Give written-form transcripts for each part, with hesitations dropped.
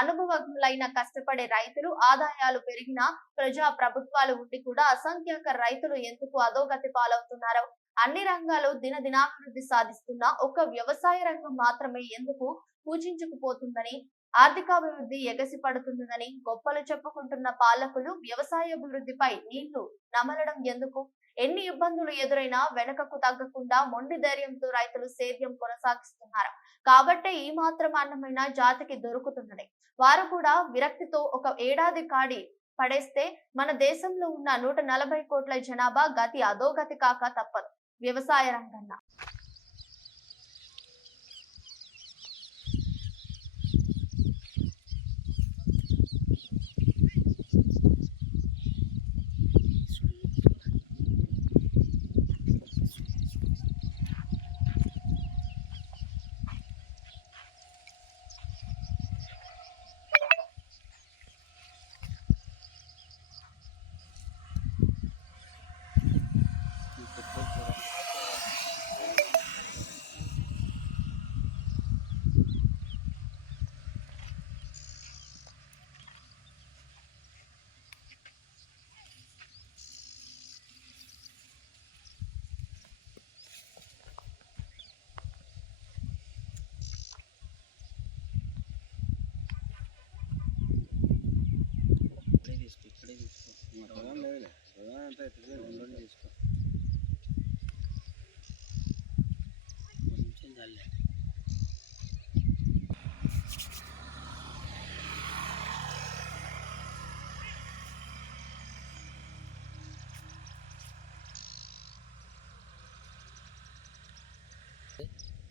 అనుభవజ్ఞులైన కష్టపడే రైతులు, ఆదాయాలు పెరిగిన ప్రజా ప్రభుత్వాలు ఉండి కూడా అసంఖ్యాక రైతులు ఎందుకు అధోగతి పాలవుతున్నారు? అన్ని రంగాలు దినదినాభివృద్ధి సాధిస్తున్న ఒక వ్యవసాయ రంగం మాత్రమే ఎందుకు పూజించుకుపోతుందని, ఆర్థికాభివృద్ధి ఎగసి పడుతుందని గొప్పలు చెప్పుకుంటున్న పాలకులు వ్యవసాయాభివృద్ధిపై నీళ్లు నమలడం ఎందుకు? ఎన్ని ఇబ్బందులు ఎదురైనా వెనకకు తగ్గకుండా మొండి ధైర్యంతో రైతులు సేద్యం కొనసాగిస్తున్నారు కాబట్టే ఈ మాత్రం అన్నమైన జాతికి దొరుకుతున్నది. వారు కూడా విరక్తితో ఒక ఏడాది కాడి పడేస్తే మన దేశంలో ఉన్న 140 కోట్ల జనాభా గతి అధోగతి కాక తప్పదు. వ్యవసాయ రంగన్న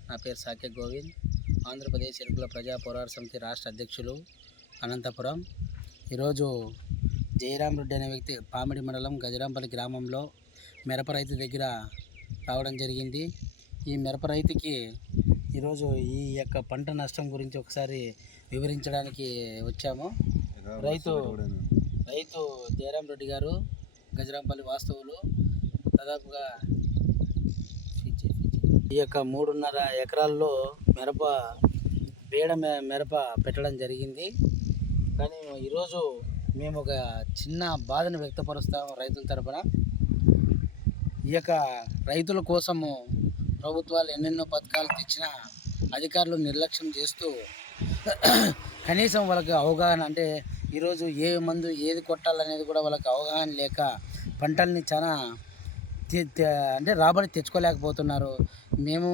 నా పేరు సాకే గోవింద్, ఆంధ్రప్రదేశ్ ఎరుకుల ప్రజా పోరాట సమితి రాష్ట్ర అధ్యక్షులు, అనంతపురం. ఈరోజు జయరాం రెడ్డి అనే వ్యక్తి పామిడి మండలం గజరాంపల్లి గ్రామంలో మిరప రైతు దగ్గర రావడం జరిగింది. ఈ మిరప రైతుకి ఈరోజు ఈ యొక్క పంట నష్టం గురించి ఒకసారి వివరించడానికి వచ్చాము. రైతు జయరాం రెడ్డి గారు గజరాంపల్లి వాస్తవులు. దాదాపుగా ఈ యొక్క 3.5 ఎకరాల్లో మిరప పెట్టడం జరిగింది. కానీ ఈరోజు మేము ఒక చిన్న బాధను వ్యక్తపరుస్తాము రైతుల తరపున. ఈ యొక్క రైతుల కోసము ప్రభుత్వాలు ఎన్నెన్నో పథకాలు తెచ్చినా అధికారులు నిర్లక్ష్యం చేస్తూ కనీసం వాళ్ళకి అవగాహన, అంటే ఈరోజు ఏ మందు ఏది కొట్టాలనేది కూడా వాళ్ళకి అవగాహన లేక పంటల్ని చాలా అంటే రాబడి తెచ్చుకోలేకపోతున్నారు. మేము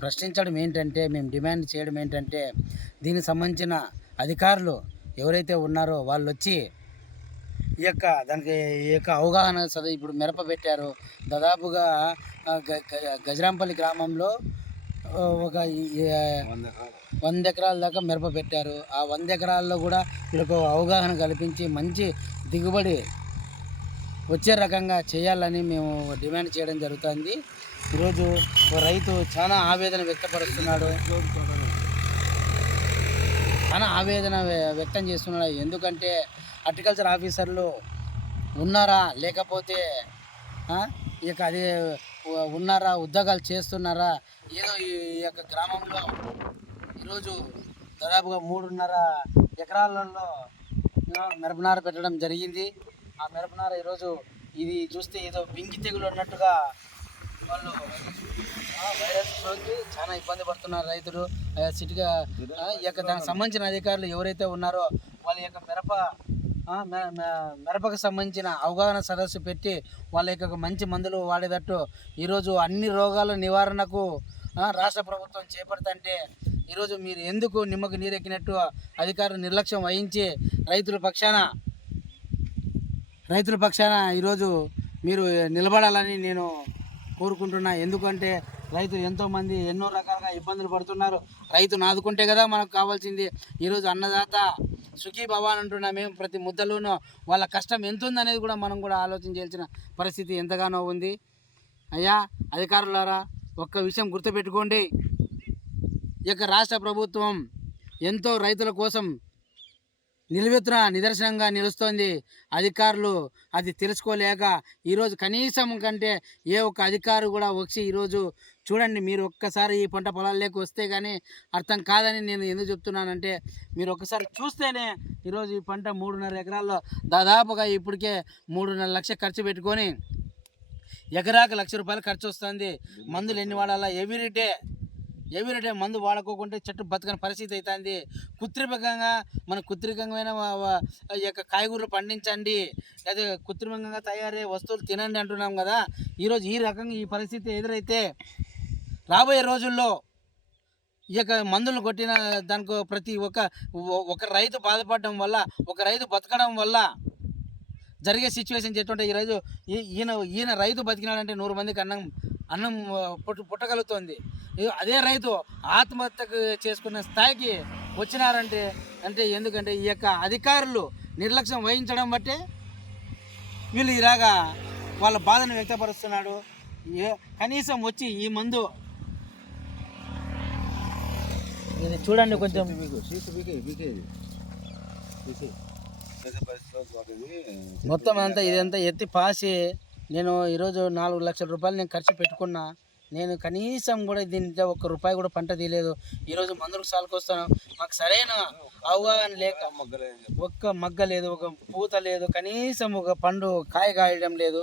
ప్రశ్నించడం ఏంటంటే, మేము డిమాండ్ చేయడం ఏంటంటే, దీనికి సంబంధించిన అధికారులు ఎవరైతే ఉన్నారో వాళ్ళు వచ్చి ఈ యొక్క అవగాహన ఇప్పుడు మిరప పెట్టారు. దాదాపుగా గజరాంపల్లి గ్రామంలో ఒక 100 ఎకరాల దాకా మిరప పెట్టారు. ఆ 100 ఎకరాల్లో కూడా వీళ్ళకు అవగాహన కల్పించి మంచి దిగుబడి వచ్చే రకంగా చేయాలని మేము డిమాండ్ చేయడం జరుగుతుంది. ఈరోజు రైతు చాలా ఆవేదన వ్యక్తపరుస్తున్నాడు, వ్యక్తం చేస్తున్నాడు. ఎందుకంటే హార్టికల్చర్ ఆఫీసర్లు ఉన్నారా, లేకపోతే ఇక అదే ఉన్నారా, ఉద్యోగాలు చేస్తున్నారా, ఏదో ఈ యొక్క గ్రామంలో ఈరోజు దాదాపుగా 3.5 ఎకరాలలో మిరపనార పెట్టడం జరిగింది. ఆ మిరపనార ఈరోజు ఇది చూస్తే ఏదో బింకి తెగులు ఉన్నట్టుగా వాళ్ళు వైరస్ సోకి చాలా ఇబ్బంది పడుతున్నారు రైతులు. సిటీగా ఈ యొక్క దానికి సంబంధించిన అధికారులు ఎవరైతే ఉన్నారో వాళ్ళ యొక్క మిరపకు సంబంధించిన అవగాహన సదస్సు పెట్టి వాళ్ళ యొక్క మంచి మందులు వాడేటట్టు ఈరోజు అన్ని రోగాల నివారణకు రాష్ట్ర ప్రభుత్వం చేపడుతుంటే ఈరోజు మీరు ఎందుకు నిమ్మకు నీరెక్కినట్టు అధికారులు నిర్లక్ష్యం వహించి రైతుల పక్షాన ఈరోజు మీరు నిలబడాలని నేను కోరుకుంటున్నా. ఎందుకంటే రైతులు ఎంతోమంది ఎన్నో రకాలుగా ఇబ్బందులు పడుతున్నారు. రైతును ఆదుకుంటే కదా మనకు కావాల్సింది. ఈరోజు అన్నదాత సుఖీ భవ అని అంటున్నా. మేము ప్రతి ముద్దలోనూ వాళ్ళ కష్టం ఎంత ఉందనేది కూడా మనం కూడా ఆలోచన చేయాల్సిన పరిస్థితి ఎంతగానో ఉంది. అయ్యా అధికారులారా, ఒక్క విషయం గుర్తుపెట్టుకోండి. ఈ యొక్క రాష్ట్ర ప్రభుత్వం ఎంతో రైతుల కోసం నిలువెత్తున నిదర్శనంగా నిలుస్తోంది. అధికారులు అది తెలుసుకోలేక ఈరోజు కనీసం కంటే ఏ ఒక్క అధికారి కూడా వచ్చి ఈరోజు చూడండి, మీరు ఒక్కసారి ఈ పంట పొలాల్లోకి వస్తే కానీ అర్థం కాదని నేను ఎందుకు చెప్తున్నానంటే, మీరు ఒక్కసారి చూస్తేనే ఈరోజు ఈ పంట 3.5 ఎకరాల్లో దాదాపుగా ఇప్పటికే 3.5 లక్షలు ఖర్చు పెట్టుకొని ఎకరాకు ₹1,00,000 ఖర్చు వస్తుంది. మందులు ఎన్ని వాడాలా? ఎవ్రీడే మందు వాడుకోకుంటే చెట్టు బతకని పరిస్థితి అవుతుంది. కృత్రిమంగా ఈ యొక్క కాయగూరలు పండించండి, లేదా కృత్రిమంగా తయారయ్యే వస్తువులు తినండి అంటున్నాం కదా. ఈరోజు ఈ రకంగా ఈ పరిస్థితి ఎదురైతే రాబోయే రోజుల్లో ఈ యొక్క మందులు కొట్టిన దానికి ప్రతి ఒక రైతు బాధపడడం వల్ల, ఒక రైతు బతకడం వల్ల జరిగే సిచ్యువేషన్ ఎట్టుంటే ఈరోజు ఈయన రైతు బతికినాడంటే 100 మందికి అన్నం పుట్టగలుగుతుంది. అదే రైతు ఆత్మహత్యకు చేసుకున్న స్థాయికి వచ్చినారంటే ఎందుకంటే ఈ యొక్క అధికారులు నిర్లక్ష్యం వహించడం బట్టే వీళ్ళు ఇలాగా వాళ్ళ బాధను వ్యక్తపరుస్తున్నాడు. కనీసం వచ్చి ఈ మందు ఇది చూడండి కొంచెం మొత్తం అంతా ఇదంతా ఎత్తి పాసి నేను ఈరోజు ₹4 లక్షల నేను ఖర్చు పెట్టుకున్నా. నేను కనీసం కూడా దీంట్లో ₹1 కూడా పంట తీయలేదు. ఈరోజు మందులకు సాలుకొస్తాను, మాకు సరైన అవగాహన లేక ఒక్క మగ్గ లేదు, ఒక పూత లేదు, కనీసం ఒక పండు కాయ కాయడం లేదు.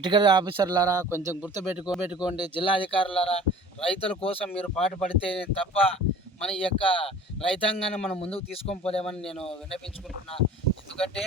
అధికార ఆఫీసర్లారా కొంచెం గుర్తుపెట్టుకోండి. జిల్లా అధికారులారా, రైతుల కోసం మీరు పాటుపడితే తప్ప మన ఈ యొక్క రైతాంగాన్ని మనం ముందుకు తీసుకొని పోలేమని నేను విన్నపించుకుంటున్నా. ఎందుకంటే